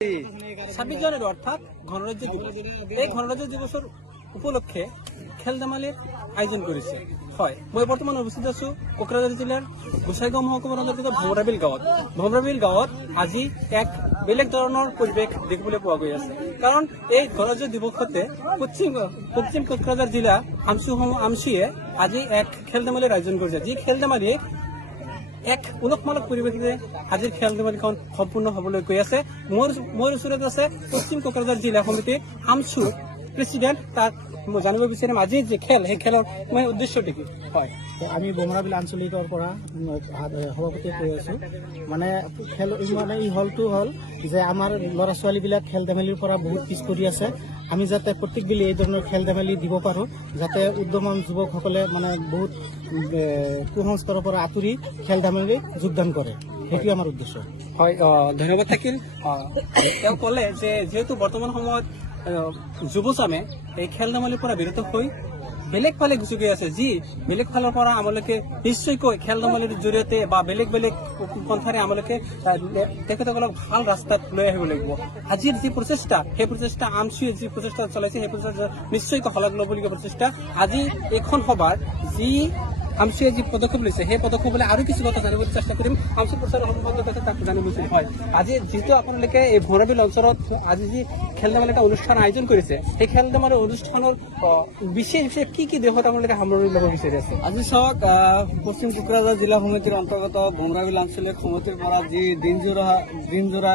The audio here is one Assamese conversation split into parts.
26 জানুৱাৰী অৰ্থাৎ গণৰাজ্য দিৱস এই গণৰাজ্য দিৱসৰ উপলক্ষে খেল ধেমালিৰ আয়োজন কৰিছে। হয়, মই বৰ্তমান উপস্থিত আছো কোকৰাঝাৰ জিলাৰ গোসাইগাঁও মহকুমাৰ অন্তৰ্গত ভমৰাবিল গাঁৱত। ভমৰাবিল গাঁৱত আজি এক বেলেগ ধৰণৰ পৰিৱেশ দেখিবলৈ পোৱা গৈ আছে, কাৰণ এই গণৰাজ্য দিৱসতে পশ্চিম কোকৰাঝাৰ জিলা আমচুয়ে আজি এক খেল ধেমালিৰ আয়োজন কৰিছে, যি খেল ধেমালি এক উলক-মালক পৰিৱেশে আজিৰ খেল ধেমালিখন সম্পূৰ্ণ হবলৈ গৈ আছে। মোৰ ওচৰত আছে পশ্চিম কোকৰাঝাৰ জিলা সমিতিৰ আমচুৰ প্ৰেচিডেণ্ট। তাক মই জানিব বিচাৰিম আজি যে খেল সেই খেলৰ উদ্দেশ্যটো কি হয়। আমি বমৰাবিল আঞ্চলিকৰ পৰা সভাপতি কৈ আছো। মানে খেল মানে এই হলটো হল যে আমাৰ ল'ৰা ছোৱালীবিলাক খেল ধেমালিৰ পৰা বহুত পিছ পৰি আছে। আমি যাতে প্ৰত্যেকবেলি এই ধৰণৰ খেল ধেমালি দিব পাৰো, যাতে উদ্যমান যুৱকসকলে মানে বহুত কুসংস্কাৰৰ পৰা আঁতৰি খেল ধেমালি যোগদান কৰে, সেইটো আমাৰ উদ্দেশ্য। হয়, ধন্যবাদ থাকিল। তেওঁ ক'লে যে যিহেতু বৰ্তমান সময়ত যুৱচামে এই খেল ধেমালিৰ পৰা বিৰত হৈ বেলেগ ফালে গুচি গৈ আছে, যি বেলেগ ফালৰ পৰা আমালোকে নিশ্চয়কৈ খেল ধেমালিৰ জৰিয়তে বা বেলেগ পন্থাৰে আমালোকে তেখেতসকলক ভাল ৰাস্তাত লৈ আহিব লাগিব। আজিৰ যি প্ৰচেষ্টা, সেই প্ৰচেষ্টা আমচুয়ে যি প্ৰচেষ্টা চলাইছে, সেই প্ৰচেষ্টা নিশ্চয়কৈ শলাগ ল'বলগীয়া প্ৰচেষ্টা। আজি এইখন সভাত যি আমচুয়ে যি পদক্ষেপ লৈছে, সেই পদক্ষেপলৈ আৰু কিছু কথা জানিবলৈ চেষ্টা কৰিম। আমচু প্ৰচাৰৰ সম্বন্ধত তাক জানিব বিচাৰিম। হয়, আজি যিহেতু আপোনালোকে এই ভমৰাবিল অঞ্চলত আজি যি খেল ধেমালি এটা অনুষ্ঠান আয়োজন কৰিছে, সেই খেল ধেমালিৰ অনুষ্ঠানৰ বিশেষ কি কি দেশত আপোনালোকে সামৰি ল'ব বিচাৰি আছে? আজি চাওক, পশ্চিম কোকৰাঝাৰ জিলা সমিতিৰ অন্তৰ্গত ভমৰাবিল আঞ্চলিক সমিতিৰ পৰা যি দিনজোৰা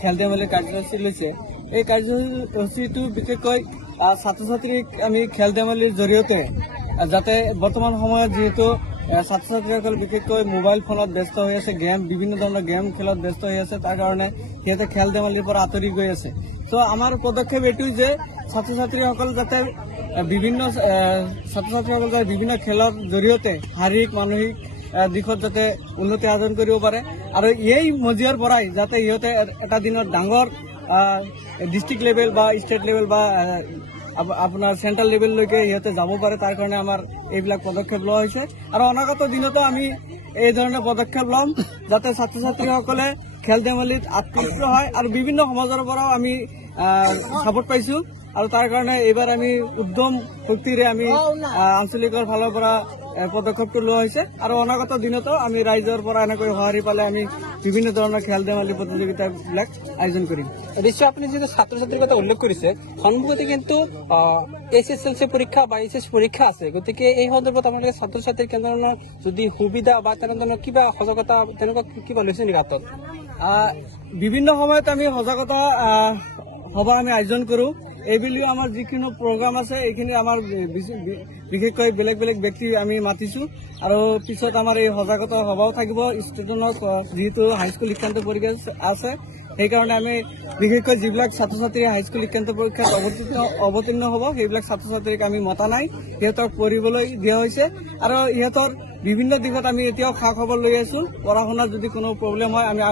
খেল ধেমালি কাৰ্যসূচী লৈছে, এই কাৰ্যসূচীটো বিশেষকৈ ছাত্ৰ ছাত্ৰীক আমি খেল ধেমালিৰ জৰিয়তে যাতে বৰ্তমান সময়ত যিহেতু ছাত্ৰ ছাত্ৰীসকল বিশেষকৈ মোবাইল ফোনত ব্যস্ত হৈ আছে, বিভিন্ন ধৰণৰ গেম খেলত ব্যস্ত হৈ আছে, তাৰ কাৰণে সিহঁতে খেল ধেমালিৰ পৰা আঁতৰি গৈ আছে। ত' আমাৰ পদক্ষেপ এইটোৱেই যে ছাত্ৰ ছাত্ৰীসকল যাতে বিভিন্ন খেলৰ জৰিয়তে শাৰীৰিক মানসিক দিশত যাতে উন্নতি সাধন কৰিব পাৰে, আৰু এই মজিয়াৰ পৰাই যাতে সিহঁতে এটা দিনত ডাঙৰ ডিষ্ট্ৰিক্ট লেভেল বা ষ্টেট লেভেল বা আপোনাৰ চেণ্ট্ৰেল লেভেললৈকে সিহঁতে যাব পাৰে, তাৰ কাৰণে আমাৰ এইবিলাক পদক্ষেপ লোৱা হৈছে। আৰু অনাগত দিনতো আমি এই ধৰণৰ পদক্ষেপ ল'ম, যাতে ছাত্ৰ ছাত্ৰীসকলে খেল ধেমালিত আকৃষ্ট হয়। আৰু বিভিন্ন সমাজৰ পৰাও আমি ছাপোৰ্ট পাইছো, আৰু তাৰ কাৰণে এইবাৰ আমি উদ্যম শক্তিৰে আমি আঞ্চলিকৰ ফালৰ পৰা পদক্ষেপটো লোৱা হৈছে। আৰু অনাগত দিনতো আমি ৰাইজৰ পৰা এনেকৈ সঁহাৰি পালে আমি বিভিন্ন ধৰণৰ খেল ধেমালি প্ৰতিযোগিতাবিলাক আয়োজন কৰিম। নিশ্চয় আপুনি যিটো ছাত্ৰ ছাত্ৰীৰ কথা উল্লেখ কৰিছে, সন্মুখতে কিন্তু SSLC পৰীক্ষা বা HS পৰীক্ষা আছে, গতিকে এই সন্দৰ্ভত আপোনালোকে ছাত্ৰ ছাত্ৰীৰ কেনেধৰণৰ যদি সুবিধা বা তেনেধৰণৰ কিবা সজাগতা তেনেকুৱা কিবা লৈছে নেকি হাতত? বিভিন্ন সময়ত আমি সজাগতা সভা আমি আয়োজন কৰো। এইবুলিও আমাৰ যিকোনো প্ৰগ্ৰাম আছে, এইখিনি আমাৰ বিশেষকৈ বেলেগ বেলেগ ব্যক্তি আমি মাতিছো, আৰু পিছত আমাৰ এই সজাগতা সভাও থাকিব। ষ্টুডেণ্টক যিহেতু হাইস্কুল শিক্ষান্ত পৰীক্ষা আছে, সেইকাৰণে আমি বিশেষকৈ যিবিলাক ছাত্ৰ ছাত্ৰী হাইস্কুল শিক্ষান্ত পৰীক্ষাত অৱতীৰ্ণ হ'ব, সেইবিলাক ছাত্ৰ ছাত্ৰীক আমি মতা নাই, সিহঁতক পঢ়িবলৈ দিয়া হৈছে। আৰু ইহঁতৰ বিভিন্ন দিশত আমি এতিয়াও খা খবৰ লৈ আছো। পঢ়া শুনাত যদি কোনো প্ৰব্লেম হয় আমি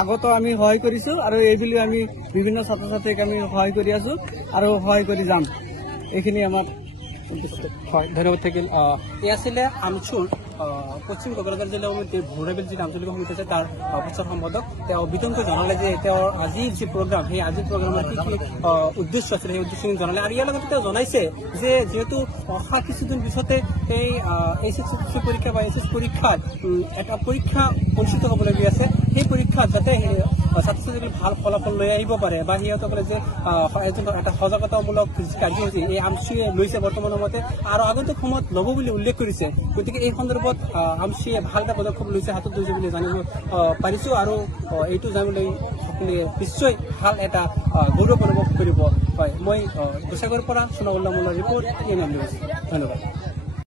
আগতো আমি সহায় কৰিছো, আৰু এইবুলি আমি বিভিন্ন ছাত্ৰ ছাত্ৰীক আমি সহায় কৰি আছো আৰু সহায় কৰি যাম। এইখিনি আমাৰ হয়, ধন্যবাদ থাকিল। এই আছিলে আমচুৰ পশ্চিম কোকৰাঝাৰ জিলা সমিতিৰ ভমৰাবিল যি আঞ্চলিক সমিতি আছে তাৰ প্ৰচাৰ সম্পাদক। তেওঁ বিতংকৈ জনালে যে তেওঁৰ আজিৰ যি প্ৰগ্ৰাম, সেই আজিৰ প্ৰগ্ৰামৰ কি কি উদ্দেশ্য আছিলে, সেই উদ্দেশ্যখিনি জনালে। আৰু ইয়াৰ লগতে তেওঁ জনাইছে যে যিহেতু অহা কিছুদিন পিছতে এই SSLC পৰীক্ষা বা HS পৰীক্ষাত এটা পৰীক্ষা অনুষ্ঠিত হ'বলগীয়া আছে, সেই পৰীক্ষাত যাতে ছাত্ৰ ছাত্ৰী ভাল ফলাফল লৈ আহিব পাৰে, বা সিহঁতসকলে যে এটা সজাগতামূলক কাৰ্যসূচী এই আমচুয়ে লৈছে বৰ্তমান সময়তে, আৰু আগন্তুক সময়ত ল'ব বুলি উল্লেখ কৰিছে। গতিকে এই সন্দৰ্ভত আমচুয়ে ভাল এটা পদক্ষেপ লৈছে, হাতত লৈছে বুলি জানিব পাৰিছো, আৰু এইটো জানিবলৈ সকলোৱে নিশ্চয় ভাল এটা গৌৰৱ অনুভৱ কৰিব। হয়, মই গোসাইগাঁৱৰ পৰা সোণাউল্লাহ মোল্লাৰ ৰিপৰ্ট, ধন্যবাদ।